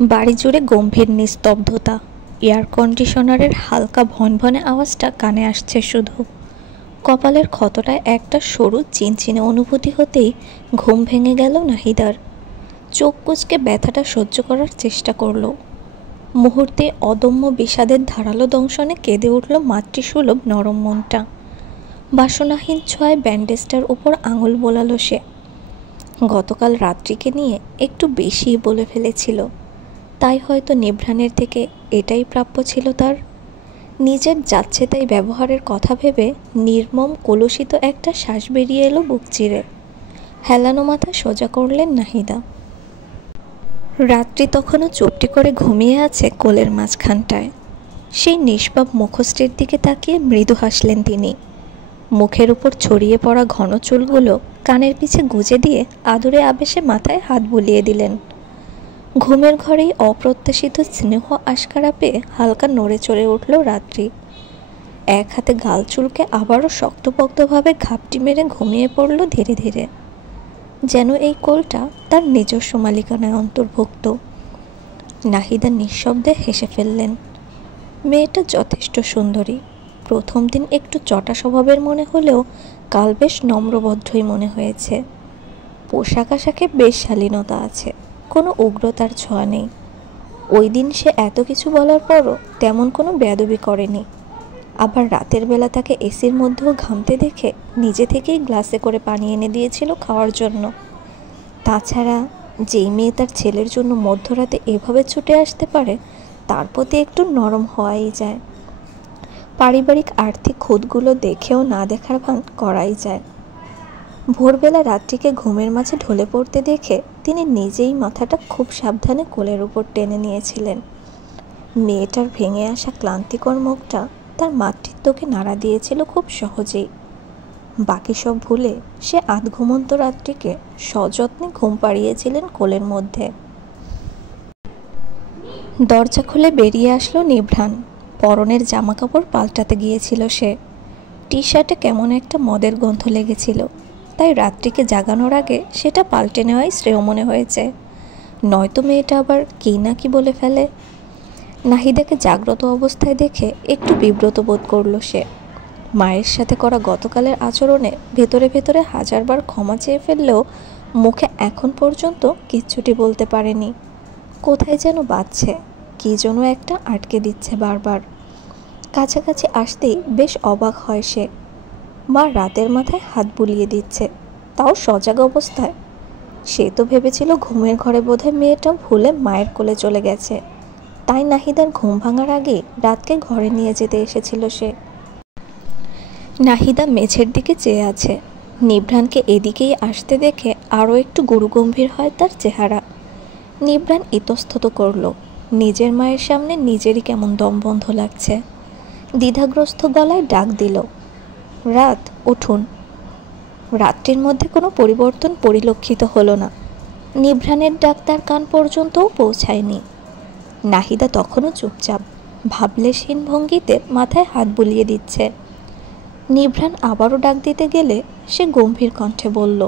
বাড়ি জুড়ে গম্ভীর নিস্তব্ধতা। এয়ার কন্ডিশনারের হালকা ভনভনে আওয়াজটা কানে আসছে শুধু। কপালের ক্ষতটায় একটা সরু চিনচিনে অনুভূতি হতেই ঘুম ভেঙে গেল নাহিদার। চোখ কুঁচকে ব্যথাটা সহ্য করার চেষ্টা করল। মুহূর্তে অদম্য বিষাদের ধারালো দংশনে কেঁদে উঠল মাতৃসুলভ নরম মনটা। বাসনাহীন ছোঁয়ায় ব্যান্ডেজটার উপর আঙুল বোলালো সে। গতকাল রাত্রিকে নিয়ে একটু বেশিই বলে ফেলেছিল, তাই হয়তো নিভ্রাণের থেকে এটাই প্রাপ্য ছিল তার। নিজের যাচ্ছে তাই ব্যবহারের কথা ভেবে নির্মম কলুষিত একটা শ্বাস বেরিয়ে এলো বুক চিরে। হেলানো মাথা সোজা করলেন নাহিদা। রাত্রি তখনও চুপটি করে ঘুমিয়ে আছে কোলের মাঝখানটায়। সেই নিষ্পাপ মুখশ্রীর দিকে তাকিয়ে মৃদু হাসলেন তিনি। মুখের উপর ছড়িয়ে পড়া ঘন চুলগুলো কানের পিছে গুজে দিয়ে আদরে আবেশে মাথায় হাত বুলিয়ে দিলেন। ঘুমের ঘরেই অপ্রত্যাশিত স্নেহ আশকারা পেয়ে হালকা নড়ে চড়ে উঠল রাত্রি। এক হাতে গাল চুলকে আবারও শক্তপোক্তভাবে ঘাপটি মেরে ঘুমিয়ে পড়ল ধীরে ধীরে, যেন এই কোলটা তার নিজস্ব মালিকানায় অন্তর্ভুক্ত। নাহিদা নিঃশব্দে হেসে ফেললেন। মেয়েটা যথেষ্ট সুন্দরী। প্রথম দিন একটু চটা স্বভাবের মনে হলেও কাল বেশ নম্রভদ্রই মনে হয়েছে। পোশাক আশাকে বেশ শালীনতা আছে, কোনো উগ্রতার ছোঁয়া নেই। ওই দিন সে এত কিছু বলার পরও তেমন কোনো বেয়াদবি করেনি। আবার রাতের বেলা তাকে এসির মধ্যেও ঘামতে দেখে নিজে থেকেই গ্লাসে করে পানি এনে দিয়েছিল খাওয়ার জন্য। তাছাড়া যেই মেয়ে তার ছেলের জন্য মধ্যরাতে এভাবে ছুটে আসতে পারে, তার প্রতি একটু নরম হওয়াই যায়। পারিবারিক আর্থিক খুঁতগুলো দেখেও না দেখার ভান করাই যায়। ভোরবেলা রাত্রিকে ঘুমের মাঝে ঢলে পড়তে দেখে তিনি নিজেই মাথাটা খুব সাবধানে কোলের উপর টেনে নিয়েছিলেন। মেয়েটার ভেঙে আসা ক্লান্তিকর মুখটা তার মাতৃত্বকে নাড়া দিয়েছিল খুব সহজেই। বাকি সব ভুলে সে আধ ঘুমন্ত রাত্রিকে সযত্নে ঘুম পাড়িয়েছিলেন কোলের মধ্যে। দরজা খুলে বেরিয়ে আসলো নিভ্রাণ। পরনের জামাকাপড় পাল্টাতে গিয়েছিল সে। টি শার্টে কেমন একটা মদের গন্ধ লেগেছিল, তাই রাত্রিকে জাগানোর আগে সেটা পাল্টে নেওয়াই শ্রেয় মনে হয়েছে। নয়তো মেয়েটা আবার কী না কি বলে ফেলে। নাহিদাকে জাগ্রত অবস্থায় দেখে একটু বিব্রত বোধ করল সে। মায়ের সাথে করা গতকালের আচরণে ভেতরে ভেতরে হাজারবার ক্ষমা চেয়ে ফেললেও মুখে এখন পর্যন্ত কিচ্ছুটি বলতে পারেনি। কোথায় যেন বাজছে, কী যেন একটা আটকে দিচ্ছে বারবার। কাছাকাছি আসতেই বেশ অবাক হয় সে। মা রাতের মাথায় হাত বুলিয়ে দিচ্ছে, তাও সজাগ অবস্থায়। সে তো ভেবেছিল ঘুমের ঘরে বোধহয় মেয়েটা ভুলে মায়ের কোলে চলে গেছে, তাই নাহিদার ঘুম ভাঙার আগেই রাতকে ঘরে নিয়ে যেতে এসেছিল সে। নাহিদা মেঝের দিকে চেয়ে আছে। নিভ্রাণকে এদিকেই আসতে দেখে আরও একটু গুরুগম্ভীর হয় তার চেহারা। নিভ্রাণ ইতস্তত করল। নিজের মায়ের সামনে নিজেরই কেমন দমবন্ধ লাগছে। দ্বিধাগ্রস্ত গলায় ডাক দিল, রাত, উঠুন। রাত্রির মধ্যে কোনো পরিবর্তন পরিলক্ষিত হলো না। নিভ্রাণের ডাক তার কান পর্যন্তও পৌঁছায়নি। নাহিদা তখনও চুপচাপ, ভাবলেশহীন ভঙ্গিতে মাথায় হাত বুলিয়ে দিচ্ছে। নিভ্রাণ আবারও ডাক দিতে গেলে সে গম্ভীর কণ্ঠে বলল,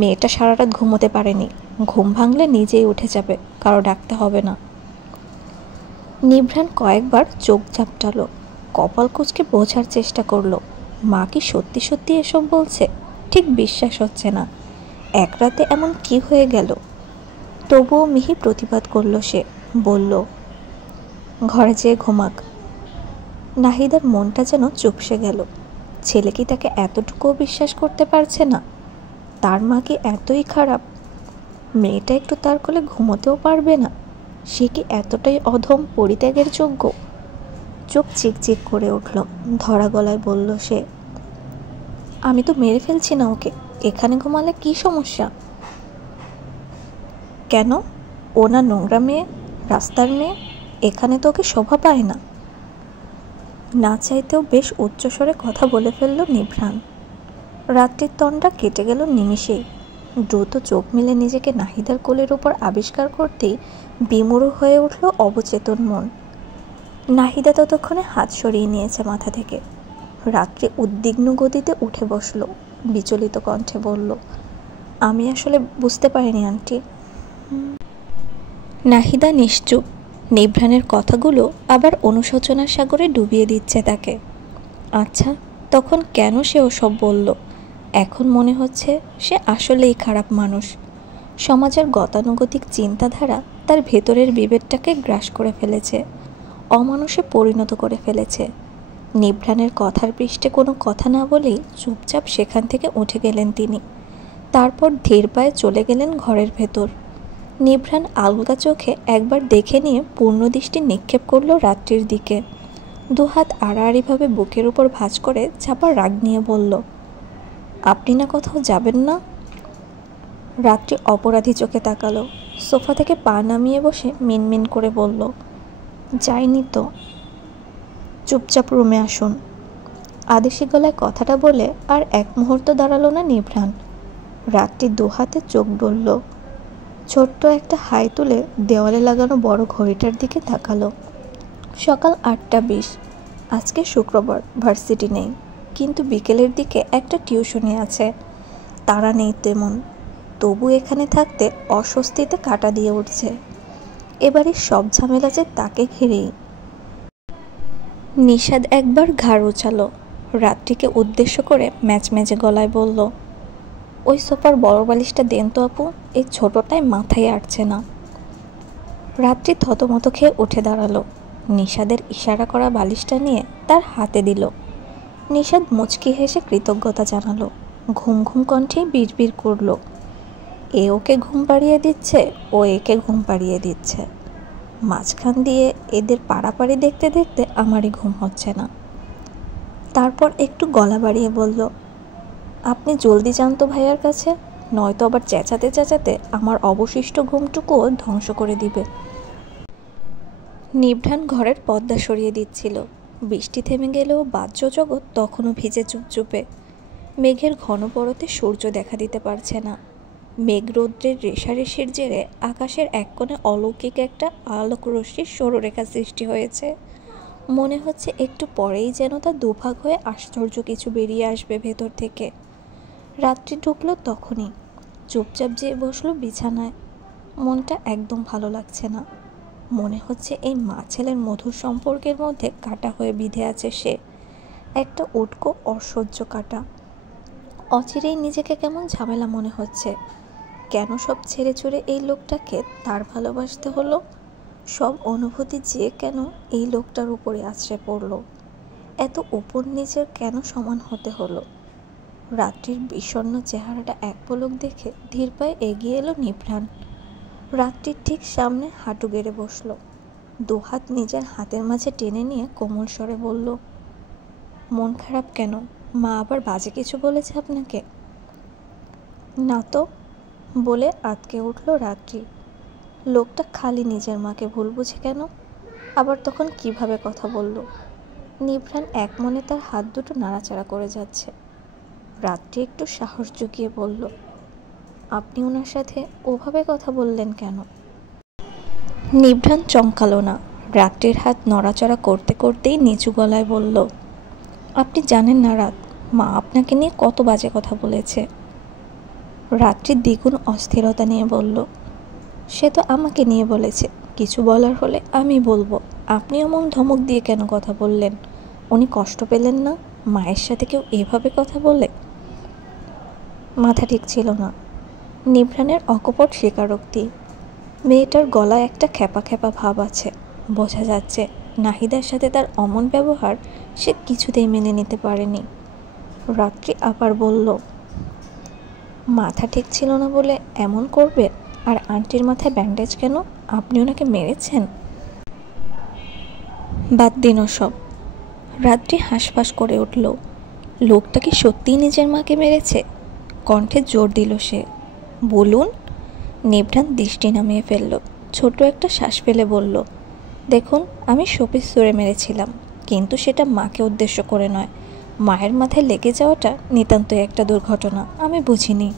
মেয়েটা সারা রাত ঘুমোতে পারেনি, ঘুম ভাঙলে নিজেই উঠে যাবে, কারো ডাকতে হবে না। নিভ্রাণ কয়েকবার চোখ ঝাপটালো, কপাল কুঁচকে বোঝার চেষ্টা করলো মা কি সত্যি সত্যি এসব বলছে। ঠিক বিশ্বাস হচ্ছে না। এক রাতে এমন কি হয়ে গেল। তবুও মিহি প্রতিবাদ করলো সে, বলল, ঘরে যেয়ে ঘুমাক। নাহিদার মনটা যেন চুপসে গেল। ছেলে কি তাকে এতটুকুও বিশ্বাস করতে পারছে না? তার মা কি এতই খারাপ? মেয়েটা একটু তার কোলে ঘুমোতেও পারবে না? সে কি এতটাই অধম, পরিত্যাগের যোগ্য? চোখ চিকচিক করে উঠল। ধরা গলায় বলল সে, আমি তো মেরে ফেলছি না ওকে, এখানে ঘুমালে কি সমস্যা? কেন? ও না নোংরা মেয়ে, রাস্তার মেয়ে? এখানে তো ওকে শোভা পায় না। না চাইতেও বেশ উচ্চস্বরে কথা বলে ফেলল নিভ্রাণ। রাত্রির তন্দ্রা কেটে গেল নিমিষেই। দ্রুত চোখ মেলে নিজেকে নাহিদার কোলের উপর আবিষ্কার করতেই বিমূঢ় হয়ে উঠল অবচেতন মন। নাহিদা ততক্ষণে হাত সরিয়ে নিয়েছে মাথা থেকে। রাত্রি উদ্বিগ্ন গতিতে উঠে বসল, বিচলিত কণ্ঠে বলল, আমি আসলে বুঝতে পারিনি আন্টি। নাহিদা নিশ্চুপ। নিভ্রাণের কথাগুলো আবার অনুশোচনার সাগরে ডুবিয়ে দিচ্ছে তাকে। আচ্ছা, তখন কেন সে ওসব বলল? এখন মনে হচ্ছে সে আসলেই খারাপ মানুষ। সমাজের গতানুগতিক চিন্তাধারা তার ভেতরের বিবেকটাকে গ্রাস করে ফেলেছে, অমানুষে পরিণত করে ফেলেছে। নিভ্রাণের কথার পৃষ্ঠে কোনো কথা না বলেই চুপচাপ সেখান থেকে উঠে গেলেন তিনি। তারপর ধীর পায়ে চলে গেলেন ঘরের ভেতর। নিভ্রাণ আলগা চোখে একবার দেখে নিয়ে পূর্ণ দৃষ্টি নিক্ষেপ করল রাত্রির দিকে। দুহাত আড়াআড়িভাবে বুকের উপর ভাঁজ করে চাপা রাগ নিয়ে বলল, আপনি না কোথাও যাবেন না? রাত্রি অপরাধী চোখে তাকালো। সোফা থেকে পা নামিয়ে বসে মিনমিন করে বলল, যাইনি তো। চুপচাপ রুমে আসুন। আদেশি গলায় কথাটা বলে আর এক মুহূর্ত দাঁড়ালো না নিভ্রাণ। রাত্রি দুহাতে চোখ ডলল। ছোট্ট একটা হাই তুলে দেওয়ালে লাগানো বড় ঘড়িটার দিকে তাকালো। সকাল 8:20। আজকে শুক্রবার, ভার্সিটি নেই, কিন্তু বিকেলের দিকে একটা টিউশনি আছে। তারা নেই তেমন, তবু এখানে থাকতে অস্বস্তিতে কাটা দিয়ে উঠছে। এবারে সব ঝামেলা যে তাকে ঘিরেই। নিষাদ একবার ঘাড় উঁচালো। রাত্রিকে উদ্দেশ্য করে ম্যাচম্যাচে গলায় বলল, ওই সোফার বড় বালিশটা দেন তো আপু, এই ছোটটায় মাথায় আটছে না। রাত্রি থতমত খেয়ে উঠে দাঁড়ালো। নিষাদের ইশারা করা বালিশটা নিয়ে তার হাতে দিল। নিষাদ মুচকি হেসে কৃতজ্ঞতা জানালো। ঘুম ঘুম কণ্ঠে বিড়বিড় করল, এ ওকে ঘুম পাড়িয়ে দিচ্ছে, ও একে ঘুম পাড়িয়ে দিচ্ছে। মাঝখান দিয়ে এদের পাড়াপাড়ি দেখতে দেখতে আমারই ঘুম হচ্ছে না। তারপর একটু গলা বাড়িয়ে বলল, আপনি জলদি যান তো ভাইয়ার কাছে, নয়তো আবার চেঁচাতে চেঁচাতে আমার অবশিষ্ট ঘুমটুকুও ধ্বংস করে দিবে। নিভ্রাণ ঘরের পর্দা সরিয়ে দিচ্ছিল। বৃষ্টি থেমে গেলেও বাহ্য জগৎ তখনও ভিজে চুপচুপে। মেঘের ঘন পরতে সূর্য দেখা দিতে পারছে না। মেঘরৌদ্রের রেশারেশির জেরে আকাশের এক কোণে অলৌকিক একটা আলোকরশ্মির সরুরেখা সৃষ্টি হয়েছে। মনে হচ্ছে একটু পরেই যেন তা দুভাগ হয়ে আশ্চর্য কিছু বেরিয়ে আসবে ভেতর থেকে। রাত্রি ঢুকলো তখনই। চুপচাপ যেয়ে বসলো বিছানায়। মনটা একদম ভালো লাগছে না। মনে হচ্ছে এই মা ছেলের মধুর সম্পর্কের মধ্যে কাটা হয়ে বিঁধে আছে সে, একটা উটকো অসহ্য কাটা। অচিরেই নিজেকে কেমন ঝামেলা মনে হচ্ছে। কেন সব ছেড়ে ছুড়ে এই লোকটাকে তার ভালোবাসতে হলো? সব অনুভূতি যে কেন এই লোকটার উপরে আছড়ে পড়লো? এত উপর নিচের কেন সমান হতে হলো? রাত্রির বিষণ্ণ চেহারাটা এক পলক দেখে ধীর পায়ে এগিয়ে এলো নিভ্রাণ। রাত্রির ঠিক সামনে হাঁটু গেড়ে বসল। দুহাত নিজের হাতের মাঝে টেনে নিয়ে কোমল স্বরে বলল, মন খারাপ কেন? মা আবার বাজে কিছু বলেছে আপনাকে? না তো, বলে আঁতকে উঠল রাত্রি। লোকটা খালি নিজের মাকে ভুল বুঝে কেন? আবার তখন কিভাবে কথা বলল? নিভ্রাণ এক মনে তার হাত দুটো নাড়াচাড়া করে যাচ্ছে। রাত্রি একটু সাহস জুগিয়ে বলল, আপনি ওনার সাথে ওভাবে কথা বললেন কেন? নিভ্রাণ চমকালো না। রাত্রির হাত নড়াচড়া করতে করতেই নিচু গলায় বলল, আপনি জানেন না রাত, মা আপনাকে নিয়ে কত বাজে কথা বলেছে। রাত্রির দ্বিগুণ অস্থিরতা নিয়ে বলল, সে তো আমাকে নিয়ে বলেছে, কিছু বলার হলে আমি বলবো। আপনি এমন ধমক দিয়ে কেন কথা বললেন? উনি কষ্ট পেলেন না? মায়ের সাথে কেউ এভাবে কথা বলে? মাথা ঠিক ছিল না। নিভ্রাণের অকপট স্বীকারোক্তি। মেয়েটার গলায় একটা খ্যাপা খ্যাপা ভাব আছে। বোঝা যাচ্ছে নাহিদার সাথে তার অমন ব্যবহার সে কিছুতেই মেনে নিতে পারেনি। রাত্রি আবার বলল, মাথা ঠিক ছিল না বলে এমন করবে? আর আন্টির মাথায় ব্যান্ডেজ কেন? আপনি ওনাকে মেরেছেন? বাদ দিন সব। রাত্রি হাঁসফাঁস করে উঠল। লোকটা কি সত্যিই নিজের মাকে মেরেছে? কণ্ঠে জোর দিল সে, বলুন। নিভ্রাণ দৃষ্টি নামিয়ে ফেলল। ছোট একটা শ্বাস ফেলে বলল, দেখুন, আমি শপিস সুরে মেরেছিলাম, কিন্তু সেটা মাকে উদ্দেশ্য করে নয়। মায়ের মাথায় লেগে যাওয়াটা নিতান্তই একটা দুর্ঘটনা, আমি বুঝিনি।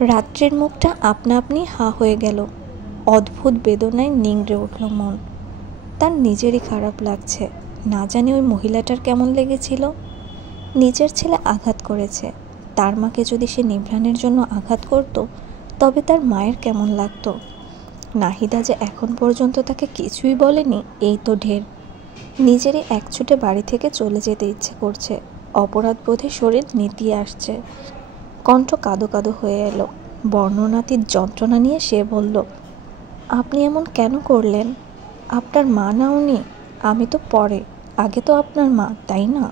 রাত্রির মুখটা আপনা আপনি হা হয়ে গেল। অদ্ভুত বেদনায় নিংড়ে উঠল মন। তার নিজেরই খারাপ লাগছে। না জানি ওই মহিলাটার কেমন লেগেছিল। নিজের ছেলে আঘাত করেছে, তার মাকে যদি সে নিভ্রাণের জন্য আঘাত করত, তবে তার মায়ের কেমন লাগতো? নাহিদা যে এখন পর্যন্ত তাকে কিছুই বলেনি এই তো ঢের। নিজেরই একছুটে বাড়ি থেকে চলে যেতে ইচ্ছে করছে, অপরাধবোধে শরীর নেতিয়ে আসছে। কণ্ঠ কাঁদো কাঁদো হয়ে এলো। বর্ণনাতীত যন্ত্রণা নিয়ে সে বলল, আপনি এমন কেন করলেন? আপনার মা না উনি? আমি তো পরে, আগে তো আপনার মা, তাই না?